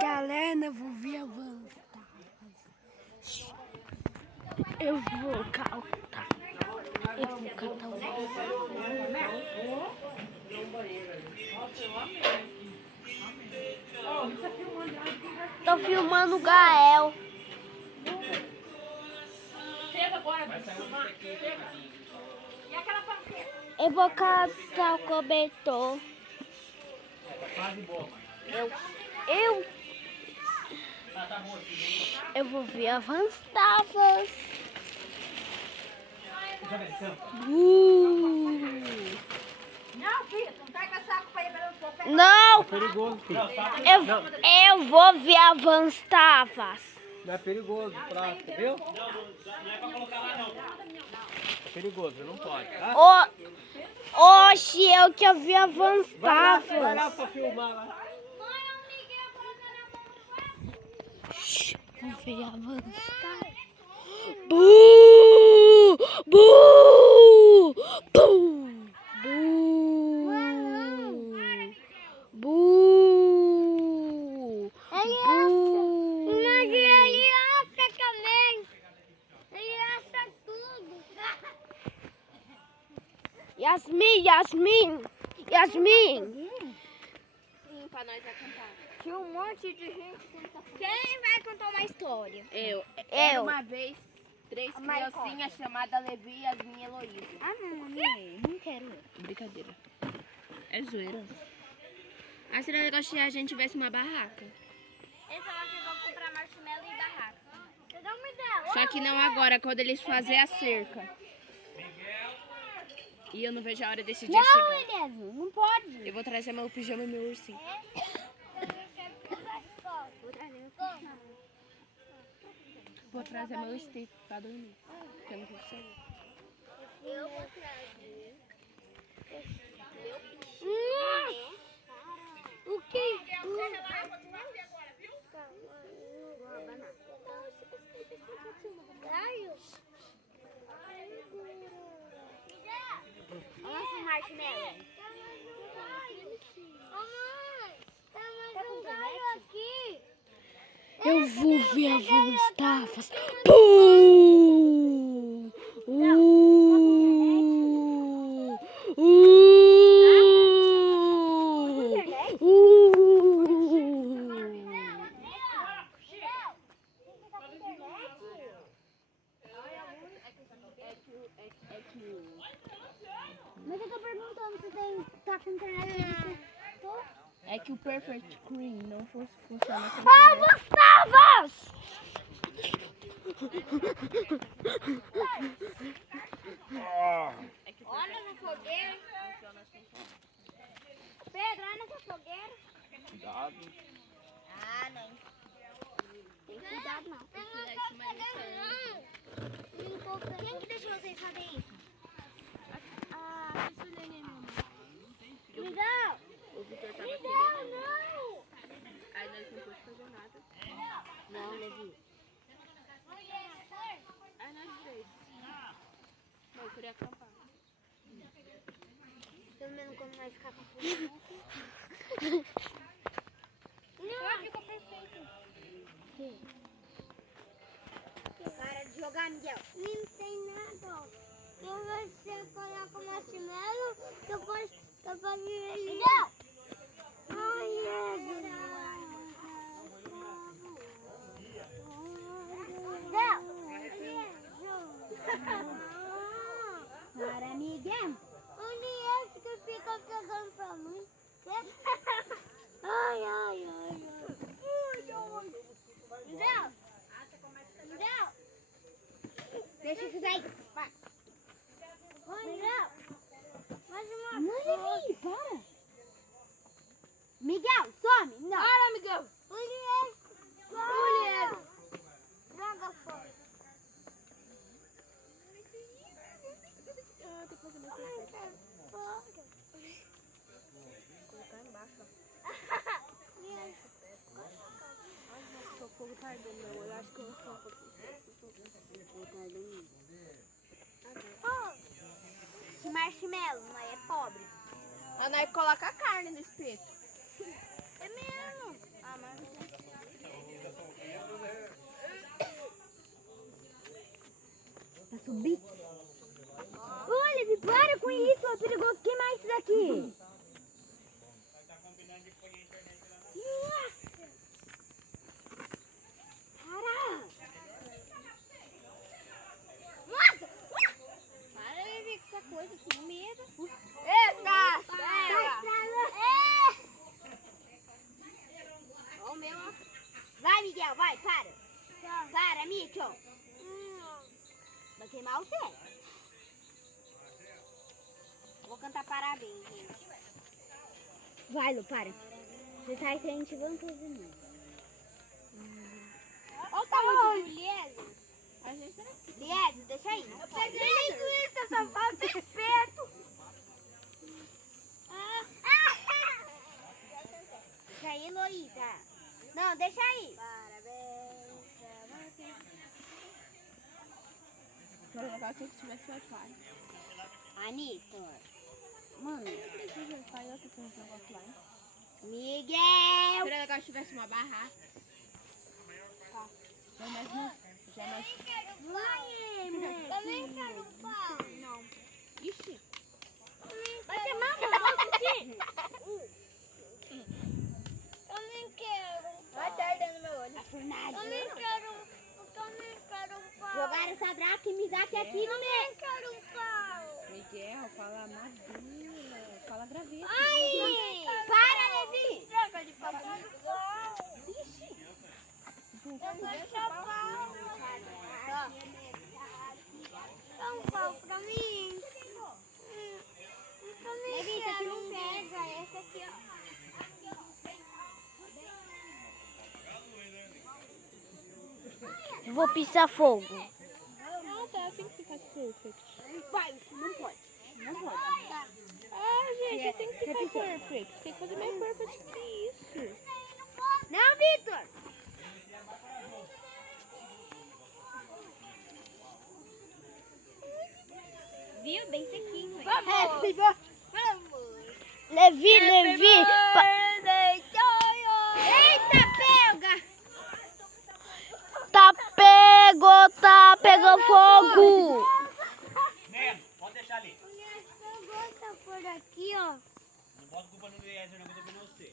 Galera, eu vou ver avançar. Eu vou catar. Eu vou catar o Tô filmando o Gael. Eu vou catar o cobertor. Eu vou ver avançavas. Não, filho, não pega saco pra ir pelo fogo. Não! É perigoso, filho. Eu vou ver avançavas. Não é perigoso, viu? Não é pra colocar lá, não. É perigoso, não pode, tá? Oxi, eu que vi avançavas. Vai lá pra filmar lá. Vou ver avançar. Bu! Bu! Bu! Bu! Bu! Mas ele acha também. Ele acha tudo. Yasmin! Sim, pra nós vai cantar. Tinha um monte de gente cantando. Quem vai contar uma história? Era uma vez 3 criancinhas chamadas Levi, Yasmin e Heloísa. Ah, não quero. Brincadeira. É zoeira. Ah, seria legal se a gente tivesse uma barraca. Eles falaram que vão comprar marshmallow e barraca. Você dá uma ideia. Só que não agora, quando eles fazem a cerca. E eu não vejo a hora desse dia chegar. Não, Elias, não pode. Eu vou trazer meu pijama e meu ursinho. Vou trazer meu stick pra dormir. Porque eu não consigo sair. Eu vou trazer. O que? Olha esse marshmallow. Mamãe, tá mais um galho aqui. Eu vou ver avançavas. Pum! Mas eu tô perguntando se tá com internet. É que o Perfect Screen não funciona assim. Avançavas! Olha na fogueira. Pedro, olha nessa fogueira. Cuidado. Ah, não. Tem cuidado não. Quem que deixou vocês fazerem isso? Miguel! O Vitor tava Miguel, querendo. não! Aí nós não pôde fazer nada. Não, Levi. Aí nós três. Não, eu queria acampar. Pelo menos quando nós ficar com fome. Não, ficou perfeito. Para de jogar, Miguel. Não tem nada. E você coloca o marshmallow, depois ele... Miguel! Ai, para, Miguel. Onde é esse que fica pegando pra mim? Ai, ai, ai, ai. Miguel! Miguel! Deixa isso daí. Vai. Miguel! O fogo tá ardendo, meu olho. Acho que eu vou ficar um pouquinho. De marshmallow, mas é pobre. A Nai coloca a carne no espeto. É mesmo. Ah, mas... Pra subir. Olha, para com isso, é perigoso queimar isso daqui. Nossa! Para de ver com essa coisa, que medo. Eita! Ó o meu, ó. Vai, Miguel, vai, para. Para, Mitchell. Vai queimar o céu. Vou cantar parabéns, gente. Vai, Lu, para. Você tá incentivando fazer mais. Olha o tamanho do Liese. A gente será que... Liese, deixa aí. Eu peguei isso, só falta espeto. Deixa aí, Heloísa. Não, deixa aí. Parabéns pra você. Vou colocar assim que tivesse Wi-Fi. Anitta. Mano, não precisa Wi-Fi, eu tô com o negócio lá, hein? Miguel. Seria legal se tivesse uma barraca. Tá. Já é mais... Também quero pão. Não. Ixi. Vai queimar, mano. Também quero. Vai tá ardendo meu olho. Também quero pão. Jogaram Sadraque e Misaque aqui no meio. Também quero pão. Miguel, fala Madura. Fala graveta. Ai, para, Levi. Joga de pão. Eu quero chapéu. Dá um pau pra mim. Levi, esse aqui não pega. Esse aqui, ó. Eu vou pisar fogo. Não, tá assim que fica perfect. Vai, não pode. Não pode. Ah, gente, assim que fica perfect. Tem que fazer mais perfect que isso. Não, Vitor. Viu? Bem sequinho. Vamos. Levi. Eita, pega. Pegou fogo. Neno, pode deixar ali. Tá por aqui, ó. Não bota culpa no Eliezer, não, que eu tô vendo você.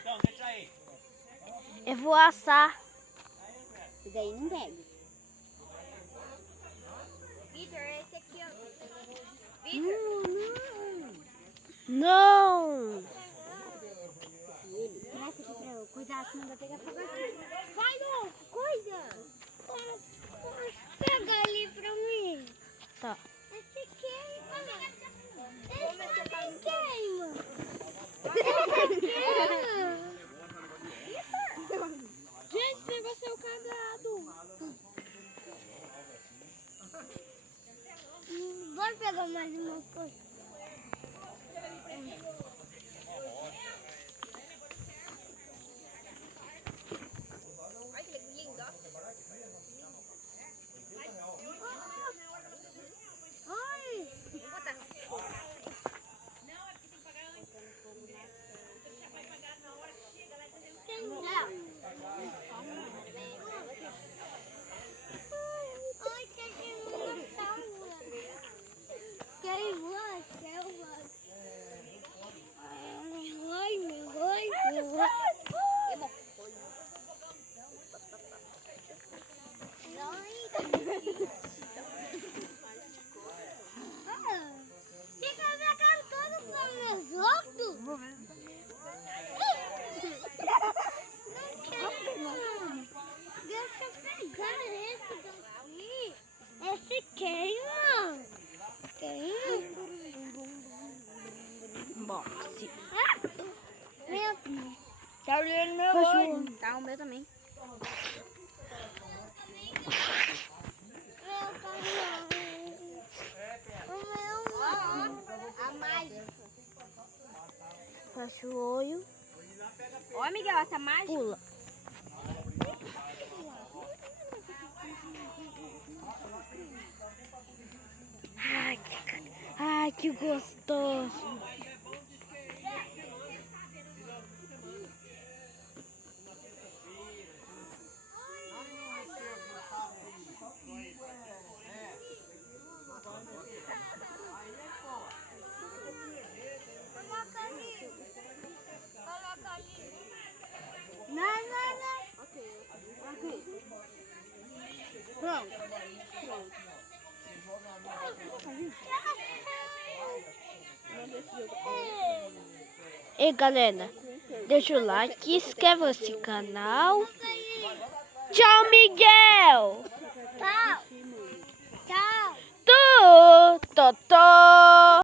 Então, deixa aí. Eu vou assar. E daí não pega. Vitor, esse aqui, ó. Vitor. Não. Traz aqui pra eu cuidar, senão vai pegar fogo aqui. Vai, não, cuida. Pega ali pra mim. Tá. Esse queima. Esse também queima. Gente, esse negócio é o cagado. Bora pegar mais uma coisa. Olha que lindo, ó. Ai! Vou botar. Não, é porque tem que pagar antes. Você já vai pagar na hora que chega lá. Não. Ai, que queimou. Queimou. Fica pegando todo para meus outros? Vou ver. Não quero. Deixa eu pegar esse daqui. Esse queima. Queima. Boxe. Meu. Tá olhando meu Fechou. olho. Tá o meu também. O meu. A mais. Fecha o olho. Ó, Miguel, essa mágica. Pula. Ai, que gostoso. Coloca ali. Coloca ali. Não. Ok. Pronto. E galera, deixa o like, inscreva-se no canal. Tchau, Miguel! Tá.